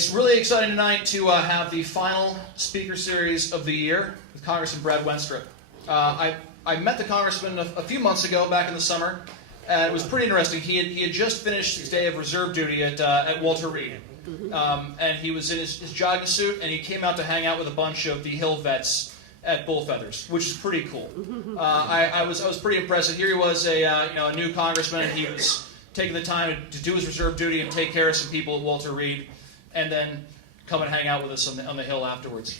It's really exciting tonight to have the final speaker series of the year with Congressman Brad Wenstrup. I met the congressman a few months ago, back in the summer, and it was pretty interesting. He had just finished his day of reserve duty at Walter Reed, and he was in his jogging suit, and he came out to hang out with a bunch of the Hill vets at Bullfeathers, which is pretty cool. I was pretty impressed. Here he was, a new congressman, and he was taking the time to do his reserve duty and take care of some people at Walter Reed, and then come and hang out with us on the Hill afterwards.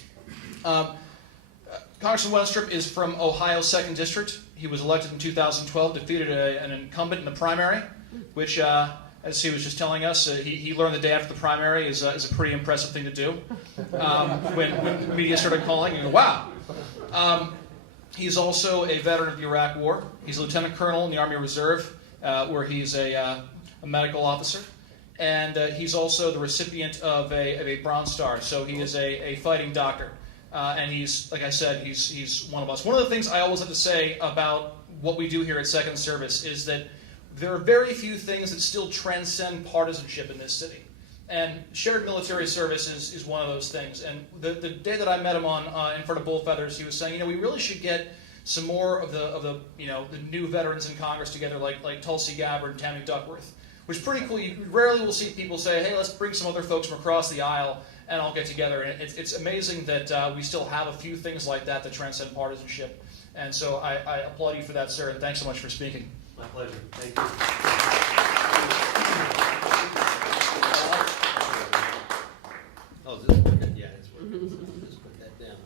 Congressman Wenstrup is from Ohio's 2nd District. He was elected in 2012, defeated an incumbent in the primary, which, as he was just telling us, he learned the day after the primary is a pretty impressive thing to do. When the media started calling, you go, wow. He's also a veteran of the Iraq War. He's a lieutenant colonel in the Army Reserve, where he's a medical officer. And he's also the recipient of a Bronze Star, so he is a fighting doctor. And he's, like I said, he's one of us. One of the things I always have to say about what we do here at Second Service is that there are very few things that still transcend partisanship in this city. And shared military service is one of those things. And the day that I met him in front of Bullfeathers, he was saying, we really should get some more of the new veterans in Congress together, like Tulsi Gabbard and Tammy Duckworth. Which is pretty cool. You rarely will see people say, hey, let's bring some other folks from across the aisle and all get together. And it's amazing that we still have a few things like that transcend partisanship. And so I applaud you for that, sir, and thanks so much for speaking. My pleasure. Thank you. Oh, is this working? Yeah, it's working. Just put that down.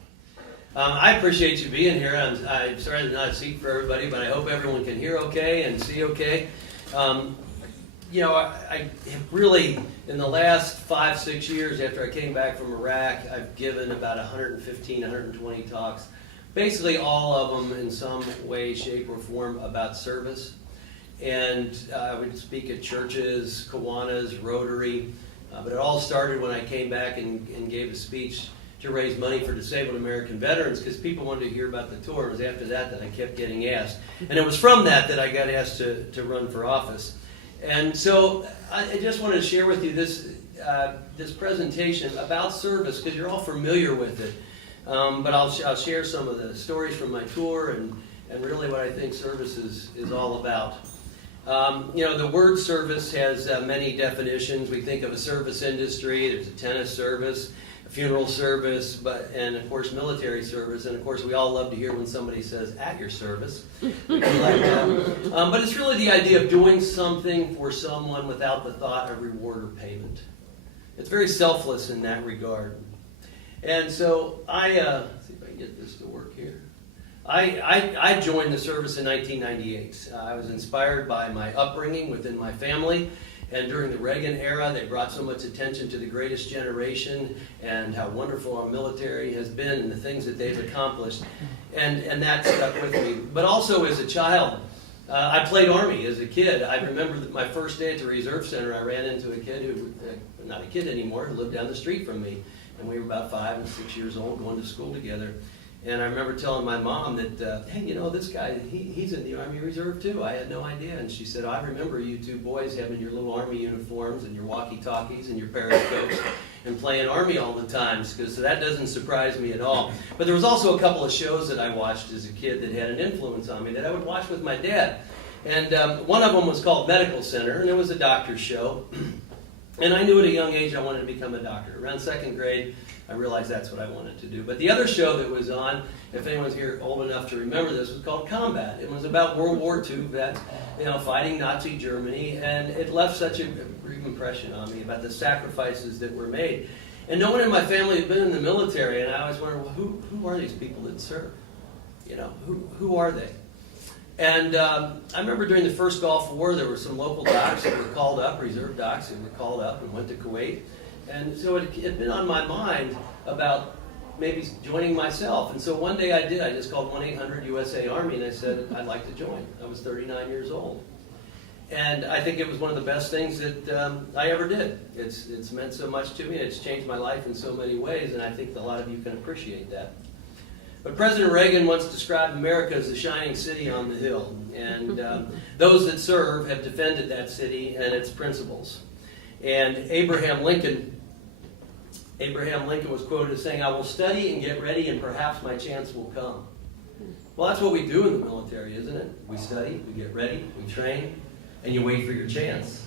I appreciate you being here. I'm sorry there's not a seat for everybody, but I hope everyone can hear okay and see okay. I have really, in the last 5-6 years after I came back from Iraq, I've given about 115, 120 talks, basically all of them in some way, shape, or form about service. And I would speak at churches, Kiwanis, Rotary, but it all started when I came back and gave a speech to raise money for disabled American veterans because people wanted to hear about the tour. It was after that I kept getting asked. And it was from that I got asked to run for office. And so I just wanted to share with you this presentation about service because you're all familiar with it. But I'll share some of the stories from my tour and really what I think service is all about. The word service has many definitions. We think of a service industry. There's a tennis service, a funeral service, and of course military service. And of course we all love to hear when somebody says "at your service." We do like that. But it's really the idea of doing something for someone without the thought of reward or payment. It's very selfless in that regard. And so let's see if I can get this to work here. I joined the service in 1998. I was inspired by my upbringing within my family. And during the Reagan era, they brought so much attention to the greatest generation and how wonderful our military has been and the things that they've accomplished. And that stuck with me. But also as a child, I played Army as a kid. I remember that my first day at the Reserve Center, I ran into a kid who, not a kid anymore, who lived down the street from me. And we were about 5 and 6 years old going to school together. And I remember telling my mom that, hey, this guy, he's in the Army Reserve too. I had no idea. And she said, I remember you two boys having your little Army uniforms and your walkie-talkies and your periscopes and playing Army all the time, because that doesn't surprise me at all. But there was also a couple of shows that I watched as a kid that had an influence on me that I would watch with my dad. And one of them was called Medical Center, and it was a doctor's show. And I knew at a young age I wanted to become a doctor. Around 2nd grade, I realized that's what I wanted to do. But the other show that was on, if anyone's here old enough to remember this, was called Combat. It was about World War II vets, fighting Nazi Germany, and it left such a brief impression on me about the sacrifices that were made. And no one in my family had been in the military, and I always wondered, well, who are these people that serve? Who are they? And I remember during the first Gulf War, there were some local docs that were called up, reserve docs that were called up and went to Kuwait. And so it had been on my mind about maybe joining myself. And so one day I did. I just called 1-800-USA-ARMY and I said, I'd like to join. I was 39 years old. And I think it was one of the best things that I ever did. It's meant so much to me. It's changed my life in so many ways, and I think a lot of you can appreciate that. But President Reagan once described America as the shining city on the hill. And those that serve have defended that city and its principles. And Abraham Lincoln Abraham Lincoln was quoted as saying, "I will study and get ready, and perhaps my chance will come." Well, that's what we do in the military, isn't it? We study, we get ready, we train, and you wait for your chance.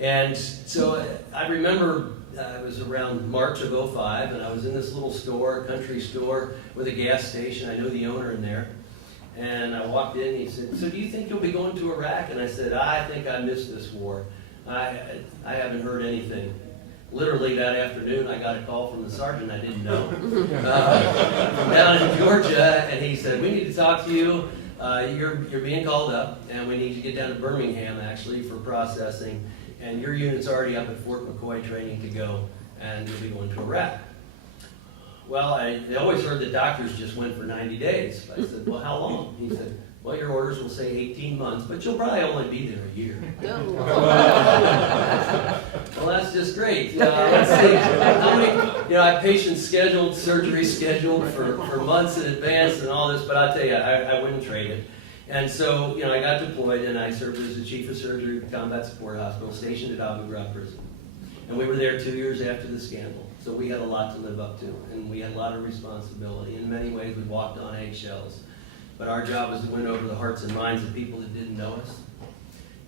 And so I remember it was around March of '05, and I was in this little store, a country store with a gas station. I knew the owner in there. And I walked in, and he said, "So do you think you'll be going to Iraq?" And I said, "I think I missed this war. I haven't heard anything." Literally that afternoon, I got a call from the sergeant I didn't know from down in Georgia, and he said, "We need to talk to you. You're being called up, and we need you to get down to Birmingham, actually, for processing. And your unit's already up at Fort McCoy training to go, and you'll be going to Iraq." Well, I always heard that doctors just went for 90 days. I said, "Well, how long?" He said, "Well, your orders will say 18 months, but you'll probably only be there a year." Well, that's just great. Let's see. How many, I have patients scheduled, surgery scheduled for months in advance and all this, but I'll tell you, I wouldn't trade it. And so, I got deployed, and I served as the chief of surgery at the Combat Support Hospital, stationed at Abu Ghraib Prison. And we were there 2 years after the scandal. So we had a lot to live up to, and we had a lot of responsibility. In many ways, we walked on eggshells. But our job was to win over the hearts and minds of people that didn't know us.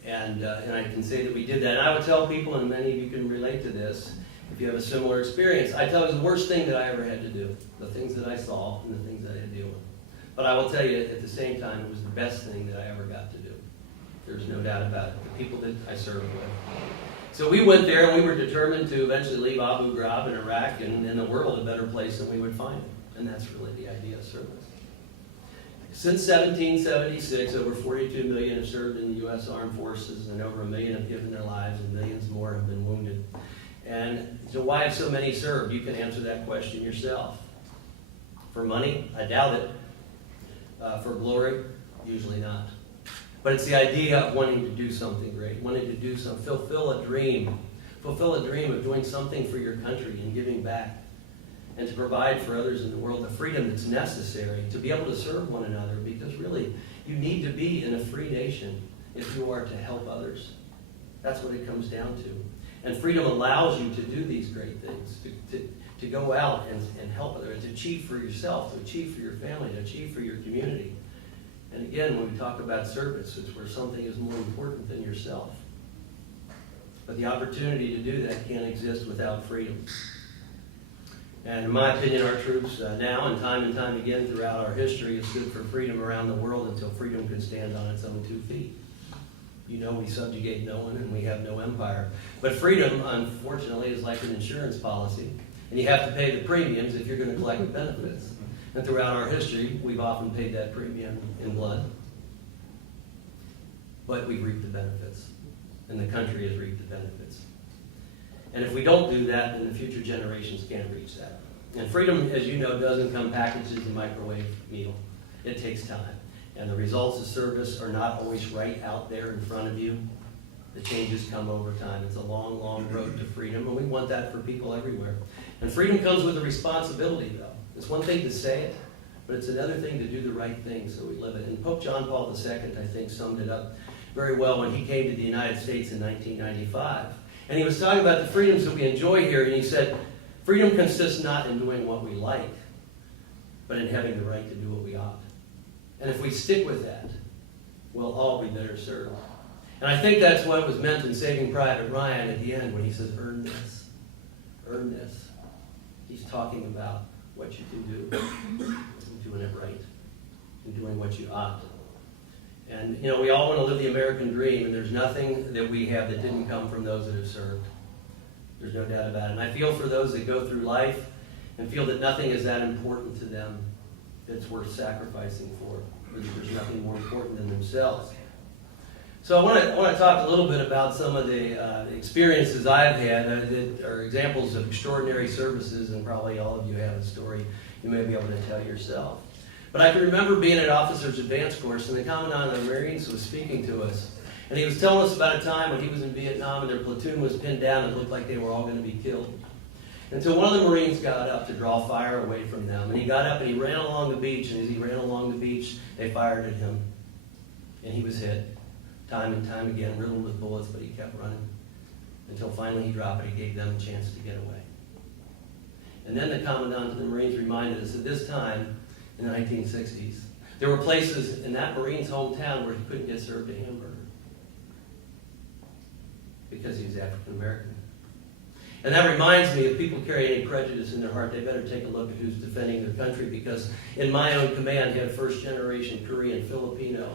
And I can say that we did that. And I would tell people, and many of you can relate to this, if you have a similar experience, I tell you it was the worst thing that I ever had to do, the things that I saw and the things I had to deal with. But I will tell you, at the same time, it was the best thing that I ever got to do. There's no doubt about it. The people that I served with. So we went there, and we were determined to eventually leave Abu Ghraib in Iraq and in the world a better place than we would find it. And that's really the idea of service. Since 1776, over 42 million have served in the U.S. Armed Forces, and over 1 million have given their lives, and millions more have been wounded. And so why have so many served? You can answer that question yourself. For money? I doubt it. For glory? Usually not. But it's the idea of wanting to do something great, wanting to do something, fulfill a dream of doing something for your country and giving back, and to provide for others in the world the freedom that's necessary to be able to serve one another, because really, you need to be in a free nation if you are to help others. That's what it comes down to. And freedom allows you to do these great things, to go out and help others, to achieve for yourself, to achieve for your family, to achieve for your community. And again, when we talk about service, it's where something is more important than yourself. But the opportunity to do that can't exist without freedom. And in my opinion, our troops now and time again throughout our history have stood for freedom around the world until freedom could stand on its own 2 feet. We subjugate no one and we have no empire. But freedom, unfortunately, is like an insurance policy. And you have to pay the premiums if you're going to collect the benefits. And throughout our history, we've often paid that premium in blood. But we've reaped the benefits. And the country has reaped the benefits. And if we don't do that, then the future generations can't reach that. And freedom, as you know, doesn't come packaged as a microwave meal. It takes time. And the results of service are not always right out there in front of you. The changes come over time. It's a long, long road to freedom, and we want that for people everywhere. And freedom comes with a responsibility, though. It's one thing to say it, but it's another thing to do the right thing so we live it. And Pope John Paul II, I think, summed it up very well when he came to the United States in 1995. And he was talking about the freedoms that we enjoy here, and he said, freedom consists not in doing what we like, but in having the right to do what we ought. And if we stick with that, we'll all be better served. And I think that's what was meant in Saving Private Ryan at the end when he says, earn this, earn this. He's talking about what you can do, and doing it right, and doing what you ought. And, we all want to live the American dream, and there's nothing that we have that didn't come from those that have served. There's no doubt about it. And I feel for those that go through life and feel that nothing is that important to them that's worth sacrificing for, or that there's nothing more important than themselves. So I want to talk a little bit about some of the experiences I've had that are examples of extraordinary services, and probably all of you have a story you may be able to tell yourself. But I can remember being at Officers Advanced Course, and the Commandant of the Marines was speaking to us. And he was telling us about a time when he was in Vietnam and their platoon was pinned down and it looked like they were all going to be killed. Until one of the Marines got up to draw fire away from them. And he got up and he ran along the beach, and as he ran along the beach, they fired at him. And he was hit. Time and time again, riddled with bullets, but he kept running. Until finally he dropped it. He gave them a chance to get away. And then the Commandant of the Marines reminded us at this time, in the 1960s, there were places in that Marine's hometown where he couldn't get served a hamburger because he was African American. And that reminds me, if people carry any prejudice in their heart, they better take a look at who's defending their country, because in my own command, you had first-generation Korean, Filipino,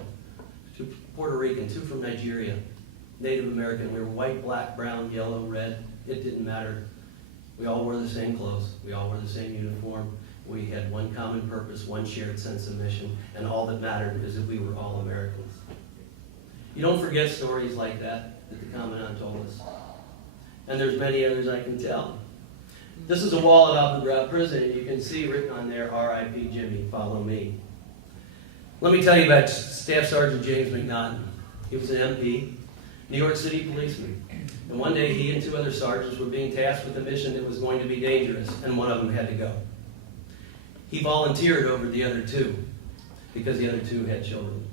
2 Puerto Rican, 2 from Nigeria, Native American. We were white, black, brown, yellow, red. It didn't matter. We all wore the same clothes. We all wore the same uniform. We had one common purpose, one shared sense of mission, and all that mattered is that we were all Americans. You don't forget stories like that the Commandant told us. And there's many others I can tell. This is a wall at Abu Ghraib prison, and you can see written on there, R.I.P. Jimmy, follow me. Let me tell you about Staff Sergeant James McNaughton. He was an MP, New York City policeman. And one day he and 2 other sergeants were being tasked with a mission that was going to be dangerous, and one of them had to go. He volunteered over the other 2 because the other 2 had children.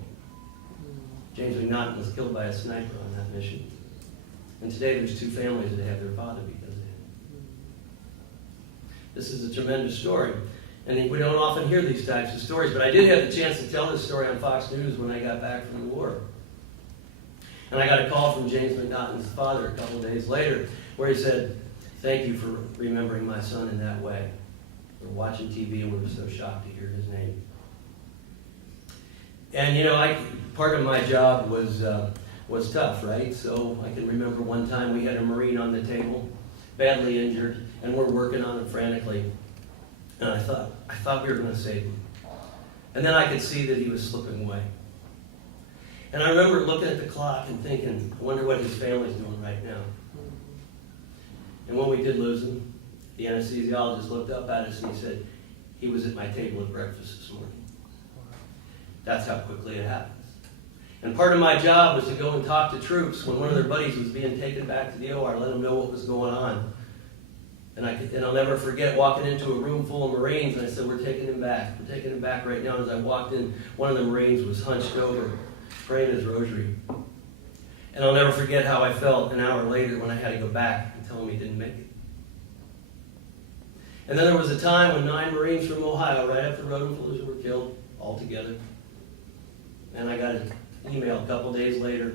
James McNaughton was killed by a sniper on that mission. And today there's 2 families that have their father because of him. This is a tremendous story. And we don't often hear these types of stories, but I did have the chance to tell this story on Fox News when I got back from the war. And I got a call from James McNaughton's father a couple of days later where he said, "Thank you for remembering my son in that way. We were watching TV and we were so shocked to hear his name." And you know, part of my job was tough, right? So I can remember one time we had a Marine on the table, badly injured, and we're working on him frantically. And I thought we were going to save him. And then I could see that he was slipping away. And I remember looking at the clock and thinking, I wonder what his family's doing right now. And when we did lose him, the anesthesiologist looked up at us and he said, "He was at my table at breakfast this morning." That's how quickly it happens. And part of my job was to go and talk to troops when one of their buddies was being taken back to the OR, let them know what was going on. And I'll never forget walking into a room full of Marines, and I said, "We're taking him back. We're taking him back right now." And as I walked in, one of the Marines was hunched over, praying his rosary. And I'll never forget how I felt an hour later when I had to go back and tell him he didn't make it. And then there was a time when 9 Marines from Ohio, right after Road and Fallujah, were killed all together. And I got an email a couple days later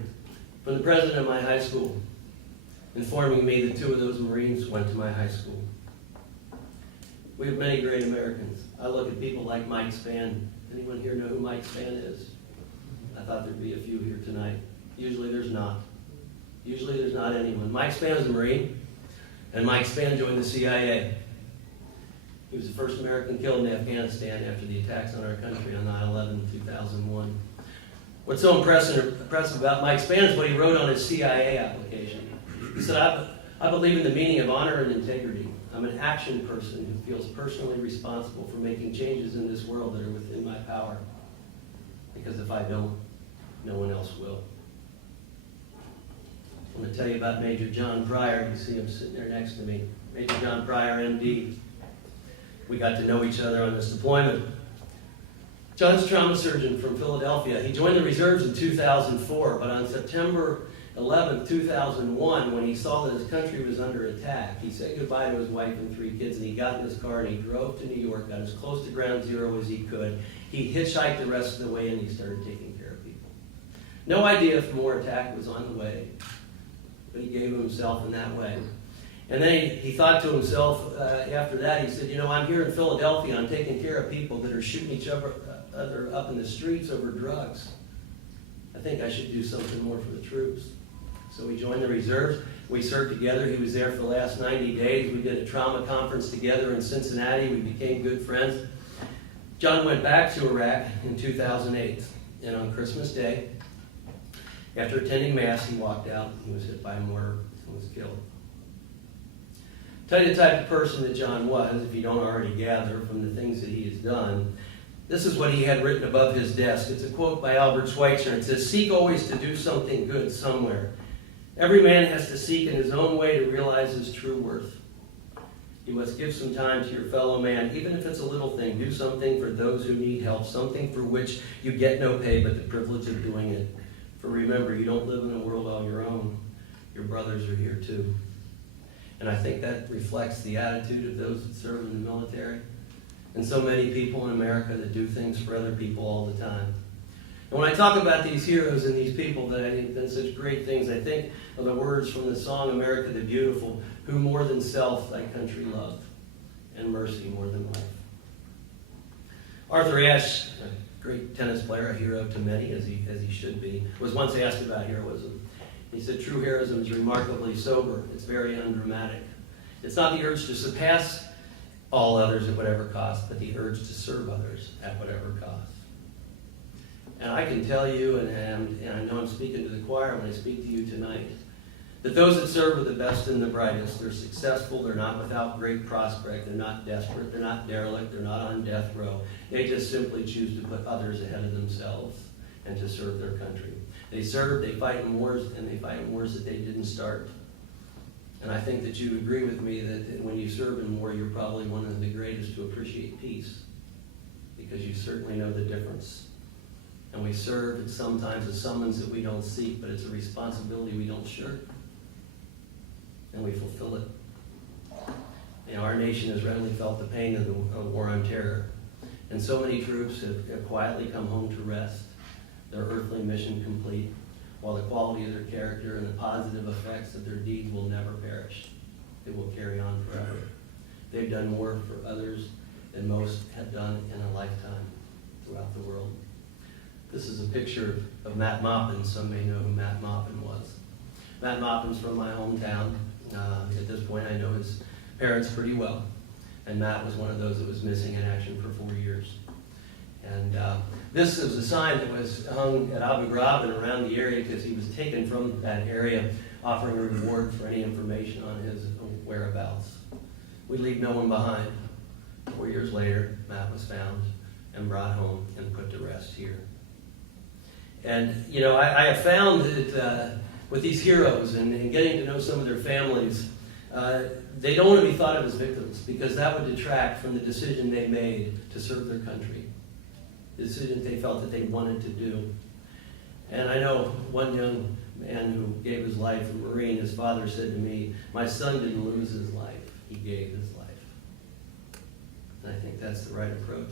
from the president of my high school informing me that 2 of those Marines went to my high school. We have many great Americans. I look at people like Mike Spann. Anyone here know who Mike Spann is? I thought there'd be a few here tonight. Usually there's not. Usually there's not anyone. Mike Spann was a Marine, and Mike Spann joined the CIA. He was the first American killed in Afghanistan after the attacks on our country on 9/11/2001. What's so impressive about Mike Spann is what he wrote on his CIA application. He said, I believe in the meaning of honor and integrity. I'm an action person who feels personally responsible for making changes in this world that are within my power. Because if I don't, no one else will. I want to tell you about Major John Pryor. You see him sitting there next to me. Major John Pryor, MD. We got to know each other on this deployment. John's a trauma surgeon from Philadelphia. He joined the reserves in 2004, but on September 11th, 2001, when he saw that his country was under attack, he said goodbye to his wife and 3 kids, and he got in his car and he drove to New York, got as close to ground zero as he could. He hitchhiked the rest of the way and he started taking care of people. No idea if more attack was on the way, but he gave himself in that way. And then he thought to himself after that, he said, I'm here in Philadelphia, I'm taking care of people that are shooting each other up in the streets over drugs. I think I should do something more for the troops. So we joined the reserves. We served together. He was there for the last 90 days. We did a trauma conference together in Cincinnati. We became good friends. John went back to Iraq in 2008. And on Christmas Day, after attending Mass, he walked out. He was hit by a mortar and was killed. Tell you the type of person that John was, if you don't already gather from the things that he has done. This is what he had written above his desk. It's a quote by Albert Schweitzer. It says, "Seek always to do something good somewhere. Every man has to seek in his own way to realize his true worth. You must give some time to your fellow man, even if it's a little thing. Do something for those who need help, something for which you get no pay but the privilege of doing it. For remember, you don't live in a world all your own. Your brothers are here too." And I think that reflects the attitude of those that serve in the military. And so many people in America that do things for other people all the time. And when I talk about these heroes and these people that I think have done such great things, I think of the words from the song America the Beautiful, who more than self thy country loved, and mercy more than life. Arthur Ashe, a great tennis player, a hero to many, as he should be, was once asked about heroism. He said, true heroism is remarkably sober. It's very undramatic. It's not the urge to surpass all others at whatever cost, but the urge to serve others at whatever cost. And I can tell you, and I know I'm speaking to the choir when I speak to you tonight, that those that serve are the best and the brightest. They're successful. They're not without great prospect. They're not desperate. They're not derelict. They're not on death row. They just simply choose to put others ahead of themselves and to serve their country. They serve, they fight in wars, and they fight in wars that they didn't start. And I think that you agree with me that when you serve in war, you're probably one of the greatest to appreciate peace, because you certainly know the difference. And we serve, it's sometimes a summons that we don't seek, but it's a responsibility we don't shirk. And we fulfill it. You know, our nation has readily felt the pain of the war on terror. And so many troops have quietly come home to rest, their earthly mission complete, while the quality of their character and the positive effects of their deeds will never perish. They will carry on forever. They've done more for others than most have done in a lifetime throughout the world. This is a picture of Matt Maupin. Some may know who Matt Maupin was. Matt Maupin's from my hometown. At this point, I know his parents pretty well. And Matt was one of those that was missing in action for 4 years. And this is a sign that was hung at Abu Ghraib and around the area because he was taken from that area, offering a reward for any information on his whereabouts. We leave no one behind. 4 years later, Matt was found and brought home and put to rest here. And, you know, I have found that with these heroes and getting to know some of their families, they don't want to be thought of as victims, because that would detract from the decision they made to serve their country, the decision they felt that they wanted to do. And I know one young man who gave his life, a Marine, his father said to me, my son didn't lose his life, he gave his life. And I think that's the right approach,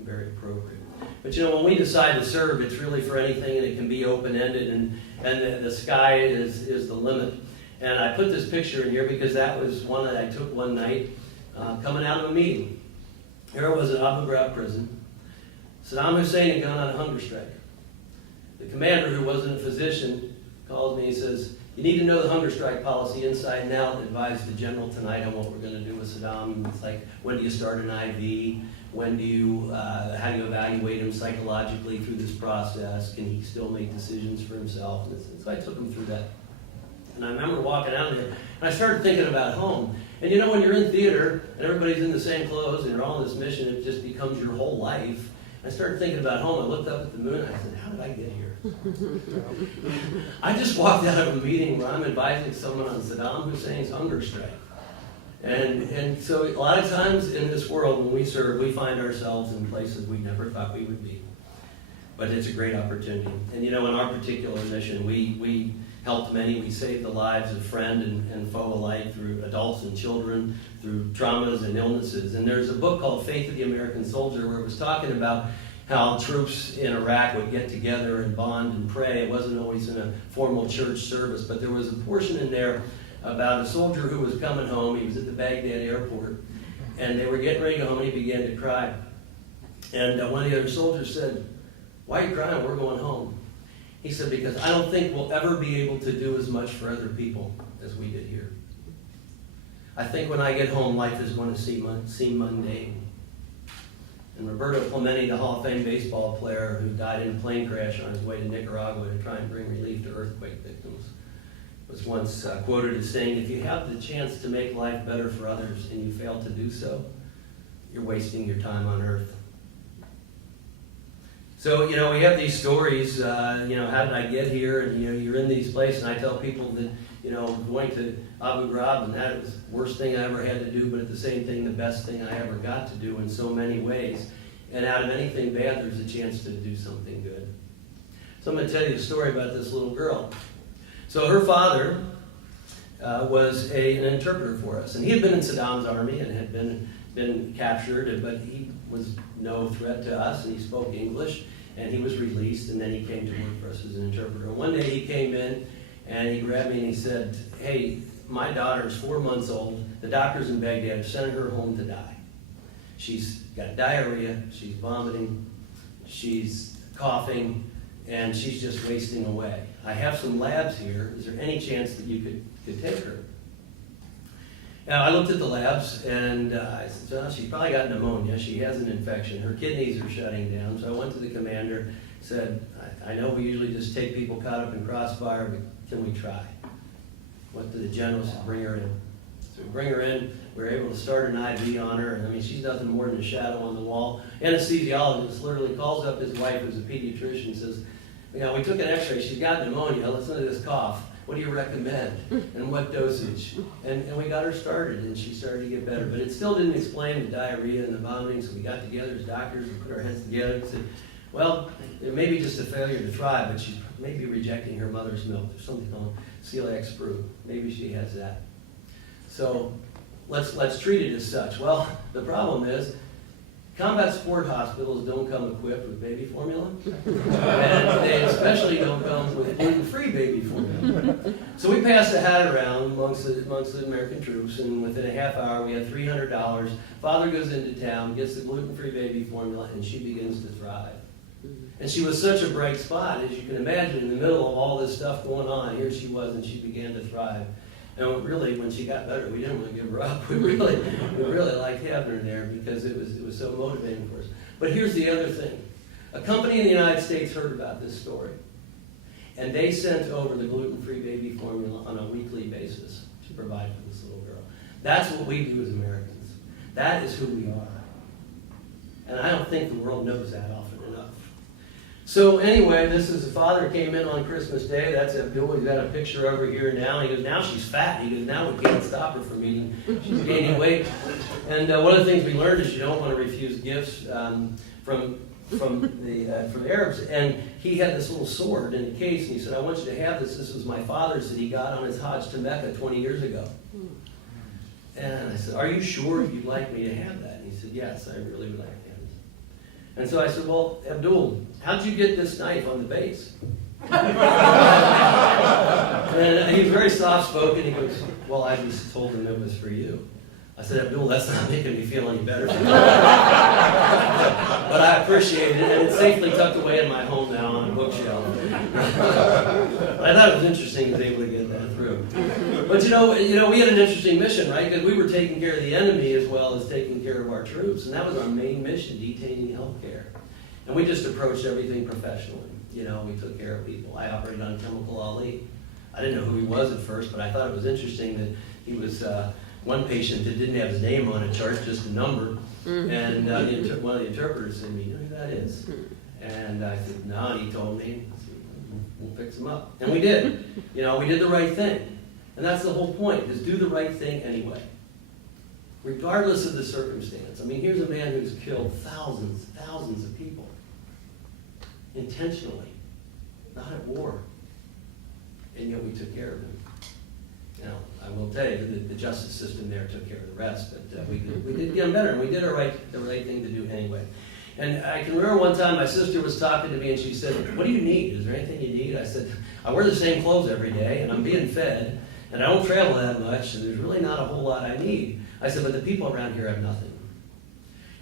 very appropriate. But you know, when we decide to serve, it's really for anything, and it can be open-ended, and the sky is the limit. And I put this picture in here because that was one that I took one night coming out of a meeting. Here I was at Abu Ghraib prison. Saddam Hussein had gone on a hunger strike. The commander, who wasn't a physician, calls me and says, you need to know the hunger strike policy inside and out, and advise the general tonight on what we're going to do with Saddam. It's like, when do you start an IV? When do you, how do you evaluate him psychologically through this process? Can he still make decisions for himself? And so I took him through that. And I remember walking out there, and I started thinking about home. And you know, when you're in theater, and everybody's in the same clothes, and you're all on this mission, it just becomes your whole life. I started thinking about home. I looked up at the moon, and I said, how did I get here? I just walked out of a meeting where I'm advising someone on Saddam Hussein's hunger strike. And so a lot of times in this world, when we serve, we find ourselves in places we never thought we would be. But it's a great opportunity. And you know, in our particular mission, we helped many. We saved the lives of friend and foe alike, through adults and children, through traumas and illnesses. And there's a book called Faith of the American Soldier, where it was talking about how troops in Iraq would get together and bond and pray. It wasn't always in a formal church service, but there was a portion in there about a soldier who was coming home. He was at the Baghdad airport, and they were getting ready to go home, and he began to cry. And one of the other soldiers said, why are you crying? We're going home. He said, because I don't think we'll ever be able to do as much for other people as we did here. I think when I get home, life is going to seem mundane. And Roberto Clemente, the Hall of Fame baseball player who died in a plane crash on his way to Nicaragua to try and bring relief to earthquake victims, was once quoted as saying, if you have the chance to make life better for others and you fail to do so, you're wasting your time on earth. So, you know, we have these stories, how did I get here? And, you're in these places, and I tell people that, going to Abu Ghraib, and that was the worst thing I ever had to do, but at the same thing, the best thing I ever got to do in so many ways. And out of anything bad, there's a chance to do something good. So I'm going to tell you a story about this little girl. So her father was an interpreter for us. And he had been in Saddam's army and had been captured, but he was no threat to us, and he spoke English, and he was released, and then he came to work for us as an interpreter. One day he came in, and he grabbed me and he said, "Hey, my daughter is 4 months old. The doctors in Baghdad have sent her home to die. She's got diarrhea, she's vomiting, she's coughing, and she's just wasting away. I have some labs here. Is there any chance that you could take her?" Now, I looked at the labs, and I said, "Well, she's probably got pneumonia. She has an infection. Her kidneys are shutting down." So I went to the commander, said, I know we usually just take people caught up in crossfire, but can we try?" Went to the general, said, "Bring her in." So we bring her in. We were able to start an IV on her. I mean, she's nothing more than a shadow on the wall. Anesthesiologist literally calls up his wife, who's a pediatrician, and says, "We took an x-ray. She's got pneumonia. Listen to this cough. What do you recommend? And what dosage?" And we got her started, and she started to get better. But it still didn't explain the diarrhea and the vomiting, so we got together as doctors and put our heads together and said, "Well, it may be just a failure to try, but she's maybe rejecting her mother's milk. There's something called celiac sprue. Maybe she has that. So let's treat it as such." Well, the problem is, combat support hospitals don't come equipped with baby formula, and they especially don't come with gluten-free baby formula. So we passed the hat around amongst the American troops, and within a half hour we had $300. Father goes into town, gets the gluten-free baby formula, and she begins to thrive. And she was such a bright spot, as you can imagine, in the middle of all this stuff going on. Here she was, and she began to thrive. And really, when she got better, we didn't want to give her up. We really liked having her there because it was so motivating for us. But here's the other thing. A company in the United States heard about this story, and they sent over the gluten-free baby formula on a weekly basis to provide for this little girl. That's what we do as Americans. That is who we are. And I don't think the world knows that often enough. So anyway, this is the father came in on Christmas Day. That's Abdul. He's got a picture over here now. He goes, "Now she's fat." He goes, "Now we can't stop her from eating. She's gaining weight." And one of the things we learned is you don't want to refuse gifts from Arabs. And he had this little sword in a case, and he said, "I want you to have this. This was my father's that he got on his Hajj to Mecca 20 years ago." And I said, "Are you sure you'd like me to have that?" And he said, "Yes, I really would like to have it." And so I said, "Well, Abdul, how'd you get this knife on the base?" And he was very soft-spoken. He goes, "Well, I just told him it was for you." I said, "Abdul, that's not making me feel any better." But I appreciate it, and it's safely tucked away in my home now on a bookshelf. But I thought it was interesting to be able to get that through. But we had an interesting mission, right? Because we were taking care of the enemy as well as taking care of our troops, and that was our main mission, detaining health care. And we just approached everything professionally. We took care of people. I operated on Chemical Ali. I didn't know who he was at first, but I thought it was interesting that he was one patient that didn't have his name on a chart, just a number. And one of the interpreters said to me, "You know who that is?" And I said, "No," and he told me. I said, "We'll fix him up." And we did. We did the right thing. And that's the whole point, is do the right thing anyway, regardless of the circumstance. I mean, here's a man who's killed thousands of people intentionally, not at war, and yet we took care of him. Now, I will tell you that the justice system there took care of the rest, but we did get him better, and we did the right thing to do anyway. And I can remember one time my sister was talking to me, and she said, "What do you need? Is there anything you need?" I said, "I wear the same clothes every day, and I'm being fed, and I don't travel that much, so there's really not a whole lot I need." I said, "But the people around here have nothing."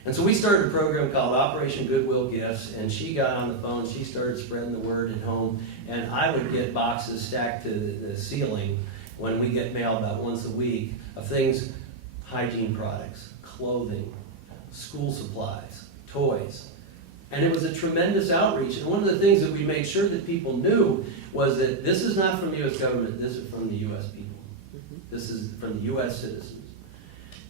And so we started a program called Operation Goodwill Gifts, and she got on the phone, she started spreading the word at home, and I would get boxes stacked to the ceiling when we get mail about once a week of things, hygiene products, clothing, school supplies, toys. And it was a tremendous outreach. And one of the things that we made sure that people knew was that this is not from the U.S. government, this is from the U.S. people. This is from the U.S. citizens.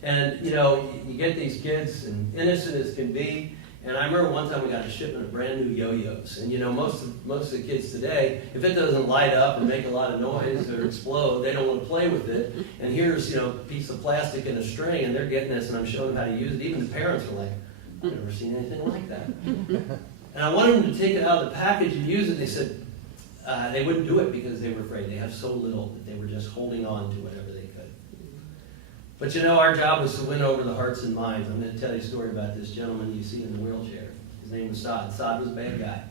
And, you get these kids, and innocent as can be. And I remember one time we got a shipment of brand new yo-yos. And, most of the kids today, if it doesn't light up or make a lot of noise or explode, they don't want to play with it. And here's, a piece of plastic and a string, and they're getting this, and I'm showing them how to use it. Even the parents are like, "I've never seen anything like that." And I wanted them to take it out of the package and use it. They said, they wouldn't do it because they were afraid. They have so little that they were just holding on to whatever they could. But you know, our job was to win over the hearts and minds. I'm going to tell you a story about this gentleman you see in the wheelchair. His name was Saad. Saad was a bad guy.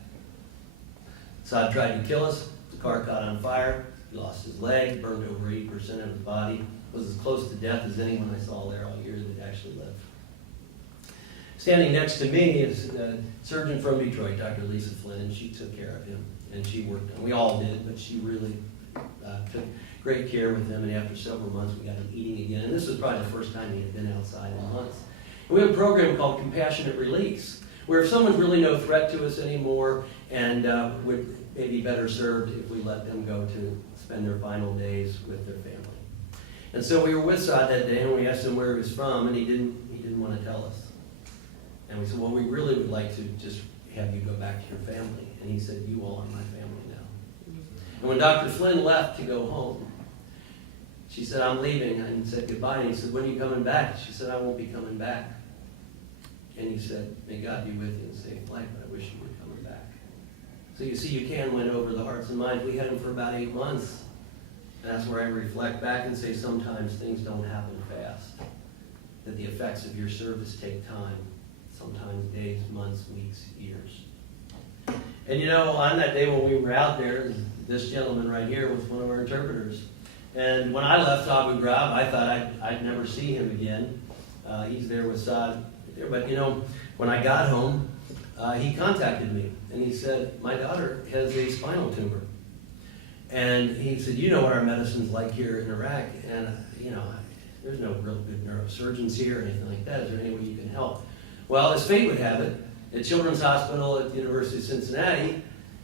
Saad tried to kill us. The car caught on fire. He lost his leg, burned over 80% of his body. Was as close to death as anyone I saw there all year that actually lived. Standing next to me is a surgeon from Detroit, Dr. Lisa Flynn, and she took care of him. And she worked, and we all did, but she really took great care with him. And after several months, we got him eating again. And this was probably the first time he had been outside in months. And we have a program called Compassionate Release, where if someone's really no threat to us anymore and would maybe better served if we let them go to spend their final days with their family. And so we were with Saad that day, and we asked him where he was from, and he didn't want to tell us. And we said, well, we really would like to just have you go back to your family. And he said, you all are my family now. And when Dr. Flynn left to go home, she said, I'm leaving, and said goodbye. And he said, when are you coming back? She said, I won't be coming back. And he said, may God be with you in safe life, but I wish you were coming back. So you see, you can win over the hearts and minds. We had him for about 8 months. And that's where I reflect back and say sometimes things don't happen fast. That the effects of your service take time. Sometimes days, months, weeks, years. And you know, on that day when we were out there, this gentleman right here was one of our interpreters. And when I left Abu Ghraib, I thought I'd never see him again. He's there with Saad. But you know, when I got home, he contacted me. And he said, my daughter has a spinal tumor. And he said, you know what our medicine's like here in Iraq. And you know, there's no real good neurosurgeons here or anything like that. Is there any way you can help? Well, as fate would have it, at Children's Hospital at the University of Cincinnati,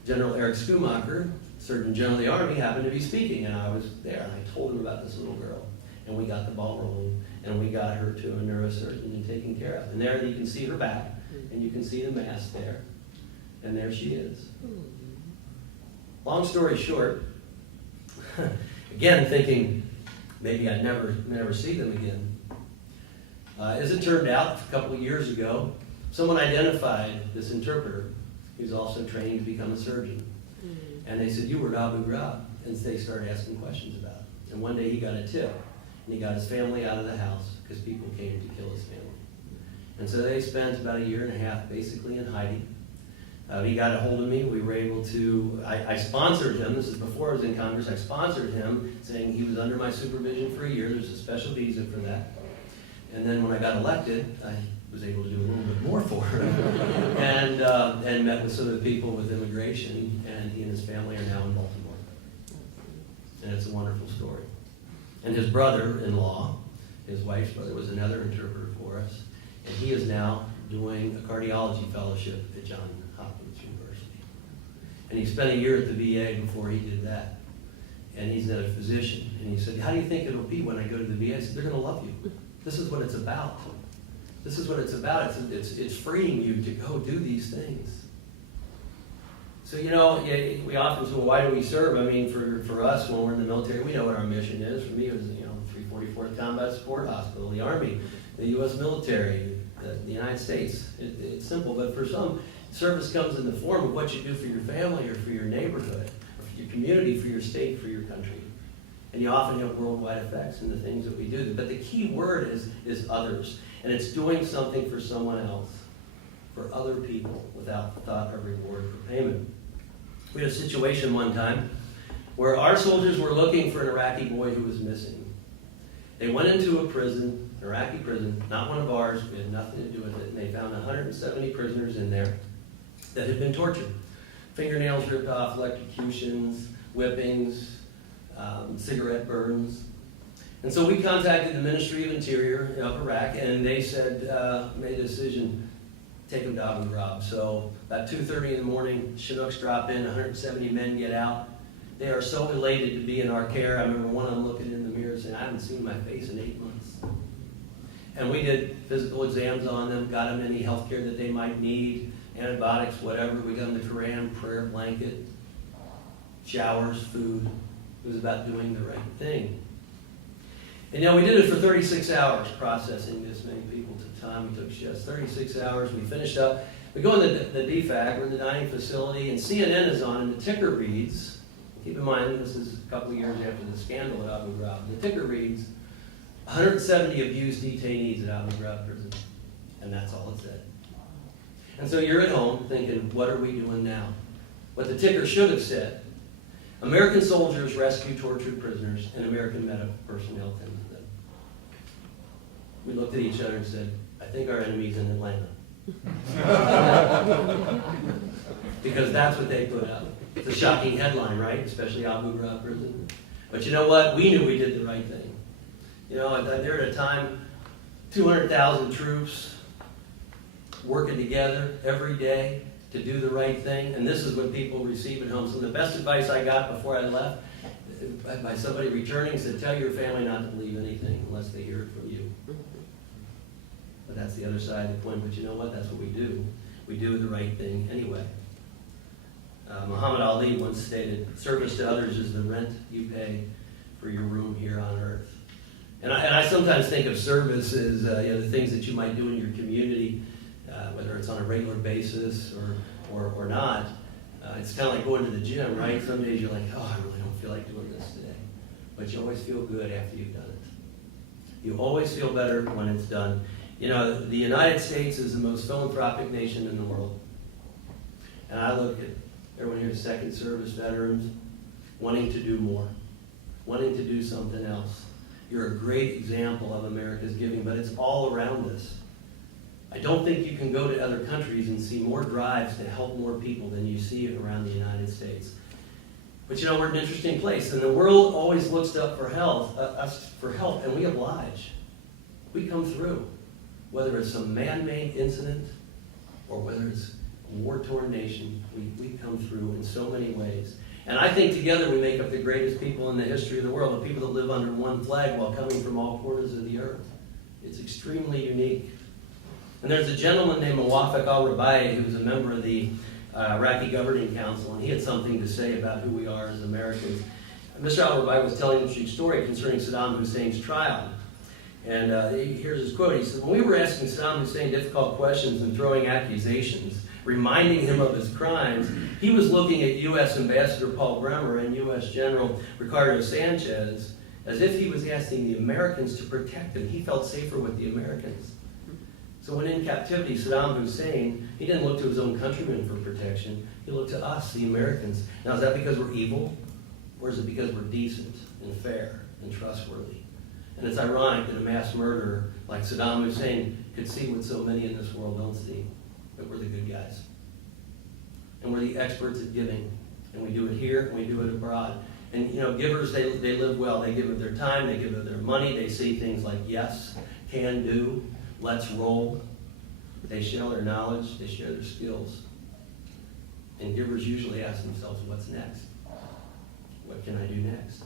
General Eric Schumacher, Surgeon General of the Army, happened to be speaking, and I was there, and I told him about this little girl, and we got the ball rolling, and we got her to a neurosurgeon and taken care of. And there you can see her back, and you can see the mass there, and there she is. Long story short, again thinking maybe I'd never see them again. As it turned out, a couple of years ago, someone identified this interpreter who's also training to become a surgeon. And they said, you were at Abu Ghraib. And they started asking questions about it. And one day he got a tip, and he got his family out of the house because people came to kill his family. And so they spent about 1.5 years basically in hiding. He got a hold of me. We were able to, I sponsored him. This is before I was in Congress. I sponsored him, saying he was under my supervision for 1 year. There's a special visa for that. And then when I got elected, I was able to do a little bit more for him. and met with some of the people with immigration, and he and his family are now in Baltimore. And it's a wonderful story. And his brother-in-law, his wife's brother, was another interpreter for us. And he is now doing a cardiology fellowship at Johns Hopkins University. And he spent 1 year at the VA before he did that. And he's not a physician. And he said, how do you think it'll be when I go to the VA? I said, they're going to love you. This is what it's about. This is what it's about. It's freeing you to go do these things. So, you know, we often say, well, why do we serve? I mean, for us, when we're in the military, we know what our mission is. For me, it was, 344th Combat Support Hospital, the Army, the U.S. military, the United States. It's simple, but for some, service comes in the form of what you do for your family or for your neighborhood, or for your community, for your state, for your country. And you often have worldwide effects in the things that we do. But the key word is others. And it's doing something for someone else, for other people, without thought of reward or payment. We had a situation one time where our soldiers were looking for an Iraqi boy who was missing. They went into a prison, an Iraqi prison, not one of ours, we had nothing to do with it, and they found 170 prisoners in there that had been tortured. Fingernails ripped off, electrocutions, whippings, cigarette burns. And so we contacted the Ministry of Interior of Iraq, and they said, made a decision, take them to Abu Ghraib. So about 2:30 in the morning, Chinooks drop in, 170 men get out. They are so elated to be in our care. I remember one of them looking in the mirror saying, I haven't seen my face in 8 months. And we did physical exams on them, got them any health care that they might need, antibiotics, whatever. We got them the Quran, prayer blanket, showers, food. It was about doing the right thing. And we did it for 36 hours, processing this many people at a time. We took shifts, 36 hours. We finished up. We go in the DFAC, we're in the dining facility, and CNN is on, and the ticker reads, Keep in mind, this is a couple of years after the scandal at Abu Ghraib. The ticker reads, 170 abused detainees at Abu Ghraib prison. And that's all it said. And so you're at home thinking, what are we doing now? What the ticker should have said, American soldiers rescue tortured prisoners and American medical personnel tended them. We looked at each other and said, I think our enemy's in Atlanta. Because that's what they put out. It's a shocking headline, right? Especially Abu Ghraib prison. But you know what? We knew we did the right thing. You know, there at a time, 200,000 troops working together every day to do the right thing. And this is what people receive at home. So the best advice I got before I left by somebody returning said, tell your family not to believe anything unless they hear it from you. But that's the other side of the coin. But you know what? That's what we do. We do the right thing anyway. Muhammad Ali once stated, service to others is the rent you pay for your room here on earth. And I sometimes think of service as the things that you might do in your community, whether it's on a regular basis or not. It's kind of like going to the gym, right? Some days you're like, oh, I really don't feel like doing this today. But you always feel good after you've done it. You always feel better when it's done. You know, the United States is the most philanthropic nation in the world. And I look at everyone here, second service veterans, wanting to do more, wanting to do something else. You're a great example of America's giving, but it's all around us. I don't think you can go to other countries and see more drives to help more people than you see around the United States. But you know, we're an interesting place, and the world always looks up for us for help, and we oblige. We come through, whether it's some man-made incident or whether it's a war-torn nation, we come through in so many ways. And I think together we make up the greatest people in the history of the world, the people that live under one flag while coming from all corners of the earth. It's extremely unique. And there's a gentleman named Muwafaq al-Rabai who was a member of the Iraqi Governing Council, and he had something to say about who we are as Americans. Mr. al-Rabai was telling a true story concerning Saddam Hussein's trial. And here's his quote. He said, when we were asking Saddam Hussein difficult questions and throwing accusations, reminding him of his crimes, he was looking at U.S. Ambassador Paul Bremer and U.S. General Ricardo Sanchez as if he was asking the Americans to protect him. He felt safer with the Americans. So when in captivity, Saddam Hussein, he didn't look to his own countrymen for protection. He looked to us, the Americans. Now, is that because we're evil? Or is it because we're decent and fair and trustworthy? And it's ironic that a mass murderer like Saddam Hussein could see what so many in this world don't see. That we're the good guys. And we're the experts at giving. And we do it here, and we do it abroad. And, you know, givers, they live well. They give of their time, they give of their money. They say things like, yes, can do, let's roll. They share their knowledge, they share their skills. And givers usually ask themselves, what's next? What can I do next?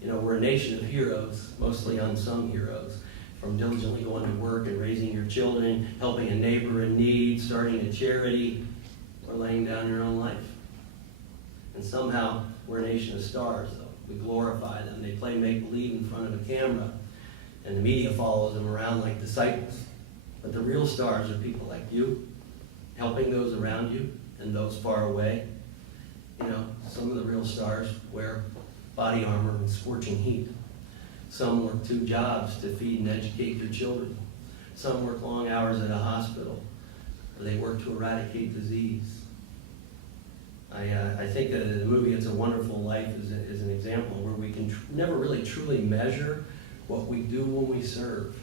You know, we're a nation of heroes, mostly unsung heroes. From diligently going to work and raising your children, helping a neighbor in need, starting a charity, or laying down your own life. And somehow, we're a nation of stars, though. We glorify them. They play make-believe in front of a camera, and the media follows them around like disciples. But the real stars are people like you, helping those around you and those far away. You know, some of the real stars wear body armor in scorching heat. Some work 2 jobs to feed and educate their children. Some work long hours at a hospital, or they work to eradicate disease. I think the movie It's a Wonderful Life is an example where we can never really truly measure what we do when we serve.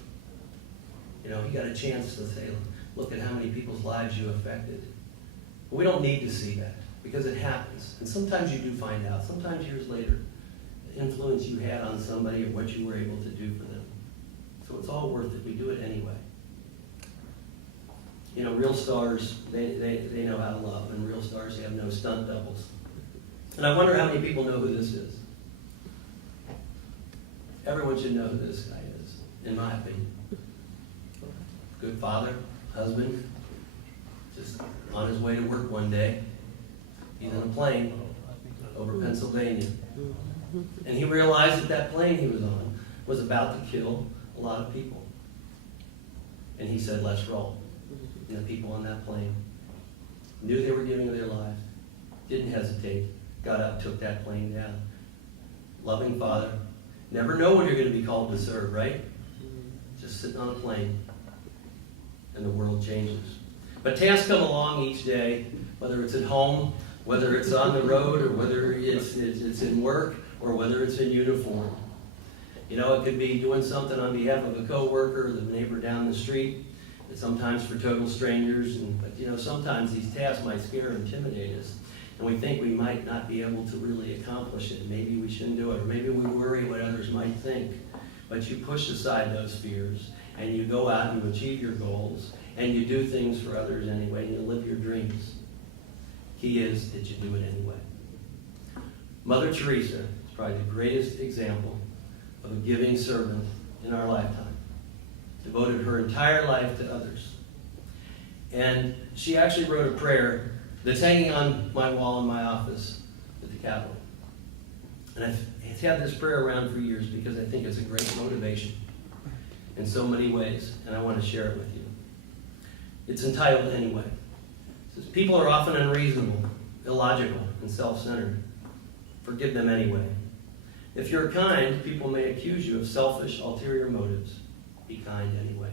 You know, you got a chance to say, look at how many people's lives you affected. But we don't need to see that, because it happens. And sometimes you do find out, sometimes years later, the influence you had on somebody or what you were able to do for them. So it's all worth it. We do it anyway. You know, real stars, they know how to love, and real stars have no stunt doubles. And I wonder how many people know who this is. Everyone should know who this guy is, in my opinion. Good father, husband, just on his way to work one day. He's in a plane over Pennsylvania. And he realized that that plane he was on was about to kill a lot of people. And he said, let's roll. And the people on that plane knew they were giving their lives, didn't hesitate, got up, took that plane down. Loving father. Never know when you're going to be called to serve, right? Just sitting on a plane, and the world changes. But tasks come along each day, whether it's at home, whether it's on the road, or whether it's in work, or whether it's in uniform. You know, it could be doing something on behalf of a coworker or the neighbor down the street, and sometimes for total strangers. But you know, sometimes these tasks might scare or intimidate us, and we think we might not be able to really accomplish it. Maybe we shouldn't do it, or maybe we worry what others might think. But you push aside those fears, and you go out and you achieve your goals, and you do things for others anyway, and you live your dreams. Key is that you do it anyway. Mother Teresa is probably the greatest example of a giving servant in our lifetime. Devoted her entire life to others. And she actually wrote a prayer that's hanging on my wall in my office at the Capitol. And I've had this prayer around for years because I think it's a great motivation in so many ways, and I want to share it with you. It's entitled Anyway. It says, people are often unreasonable, illogical, and self-centered. Forgive them anyway. If you're kind, people may accuse you of selfish, ulterior motives. Be kind anyway.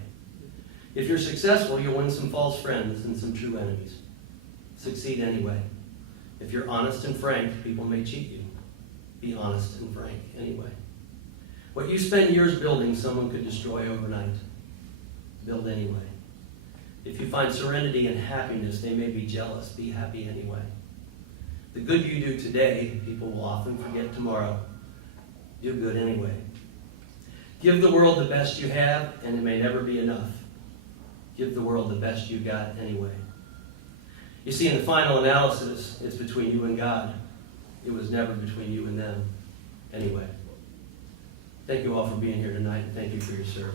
If you're successful, you'll win some false friends and some true enemies. Succeed anyway. If you're honest and frank, people may cheat you. Be honest and frank anyway. What you spend years building, someone could destroy overnight. Build anyway. If you find serenity and happiness, they may be jealous. Be happy anyway. The good you do today, people will often forget tomorrow. Do good anyway. Give the world the best you have, and it may never be enough. Give the world the best you got anyway. You see, in the final analysis, it's between you and God. It was never between you and them anyway. Thank you all for being here tonight, and thank you for your service.